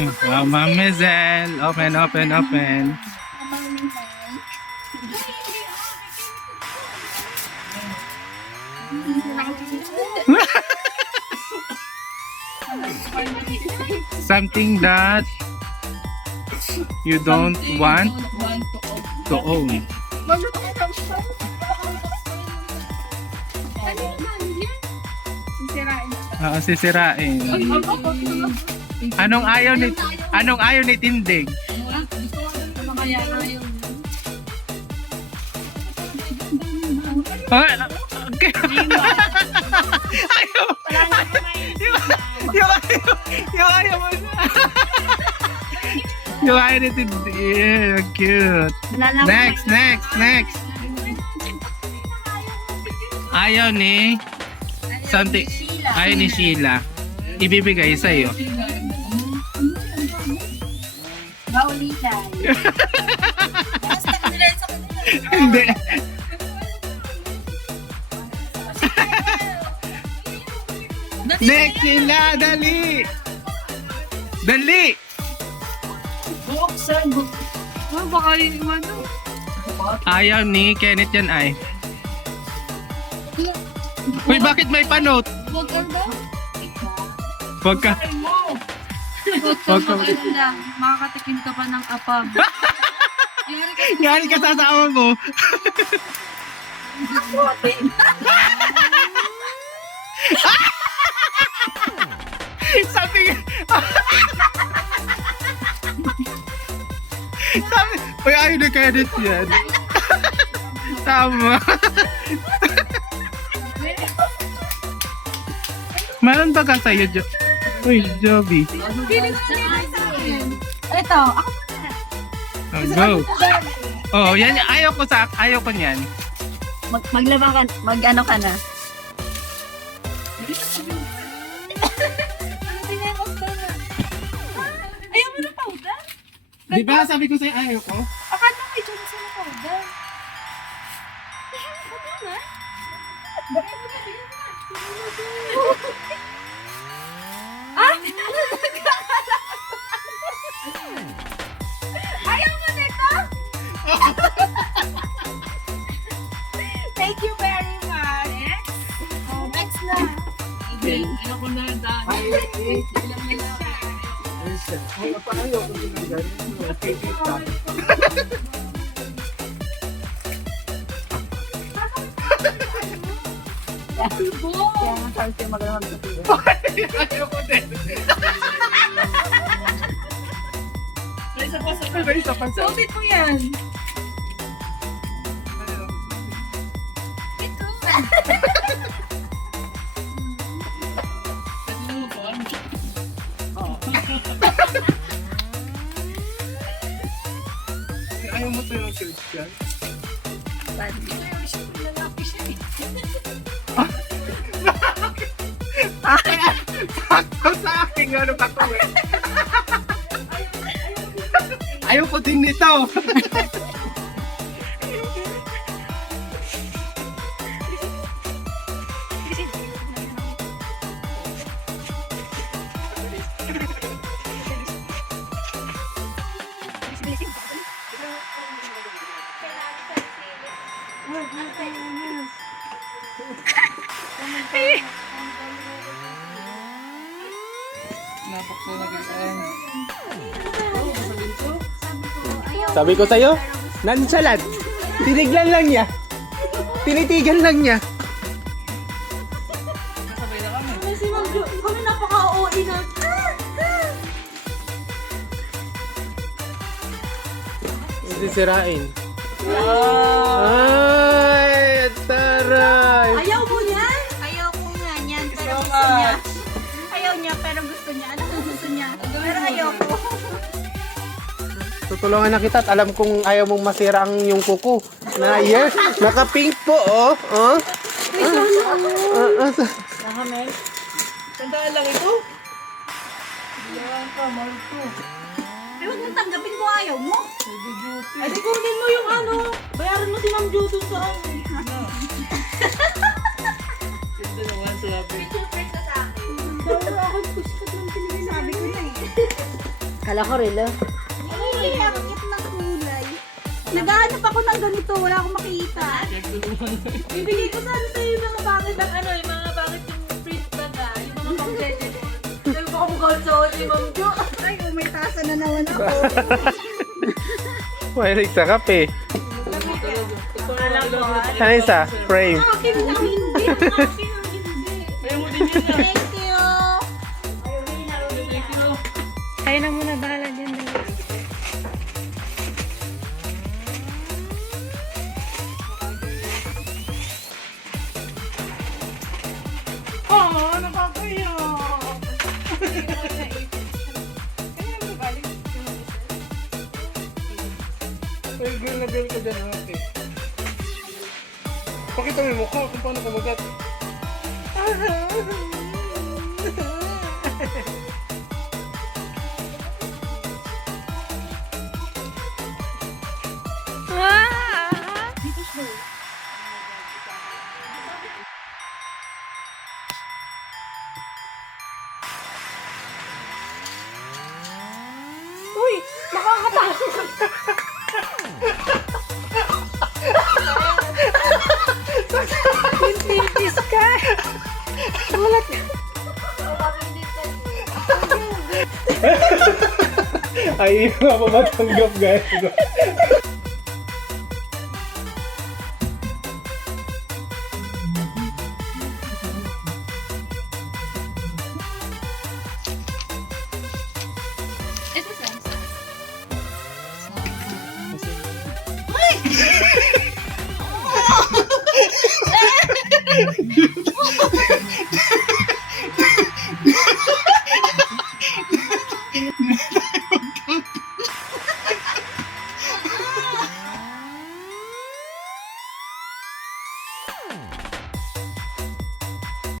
Mama Mizel, open, open, open. Something that you don't want to own. Sisirain. Anong ayaw ni Tindig? Okay. Ayaw. Yung ayaw mo. Yung ayaw ni Tindig. Yeah, cute. Next. Ayaw ni something. Ayaw ni Sheila. Ibibigay sa'yo. Hindi. Next Sheila, dali. Dali. Baka yung ano. Ayaw ni Kenneth yan ay. Uy, bakit may panot? Huwag ka. Huwag ka maganda. Makakatikim ka pa ng apam. Yari ka sa asawa mo. Sabi uy, ayaw na Kenneth yan. Tama. Meron ba ka sa'yo, uy, Joby? Ito, ako Go. Oh, yan. Ayaw ko niyan. maglaba ka, mag-ano ka na. Ayaw mo na powder? Di ba sabi ko sa'yo ayaw ko? Akala ko ito na sila powder. Ah! Ayaw mo nito? Thank you very much. Next na. Ayaw ko na Kaya nga sabi sa'yo magandang magpapili. Ayaw ko din. May isa pa sa. Sulit mo yan. Ito. Ayaw mo tayo ng Christian? Lalaki siya eh. Sakto sa akin ano ba ko eh. Ayaw ko din nito. Sabi ko sa'yo, nonchalant. Tiniglan lang niya. Tinitigan lang niya. Si Ma'am Jo, kami napaka-OA na. Sisirain. Ay, taray. Ayaw mo yan? Ayaw ko nga yan, pero gusto niya. Ayaw niya, pero gusto niya. Ano ang gusto niya? Pero ayaw ko. Tutulungan na kita at alam kong ayaw mong masira ang yung kuko. Na yes, naka-pink po, oh. Oh. Nakamen. Tandaan lang ito. Yan ka, mahal ko. Ay, huwag mong tanggapin mo, ayaw mo. Ay, di kunin mo yung ano. Bayaran mo si Ma'am Jo dun sa ano. Ganda naman, sabi. Picture print ka sa akin. Dahil ako, push ka lang pinigil. Sabi ko na eh. Kala ko rin, ah. Ay, ang cute ng kulay. Naghahanap ako ng ganito, wala akong makita. Bibigay ko sana sa'yo yung mga bakit ang ano, yung mga bakit yung print bag ah, yung mga pang-jeje ko. Sabi ko kung gold sa ni Ma'am Jo. Ay, may tasa na naman ako. Mahilig sa kape. Alam ko, Ano isa? Frame. akin lang hindi. Akin lang hindi. Thank you. Kayo na muna bahala dyan. Oh, nakakaya. Ay, girl na girl ka dyan, ate. Pakita mo yung mukha kung paano kumagat. Uy, nakakatakot. Pintis ka! Gulat ka! Ay, nga pa matanggap, guys.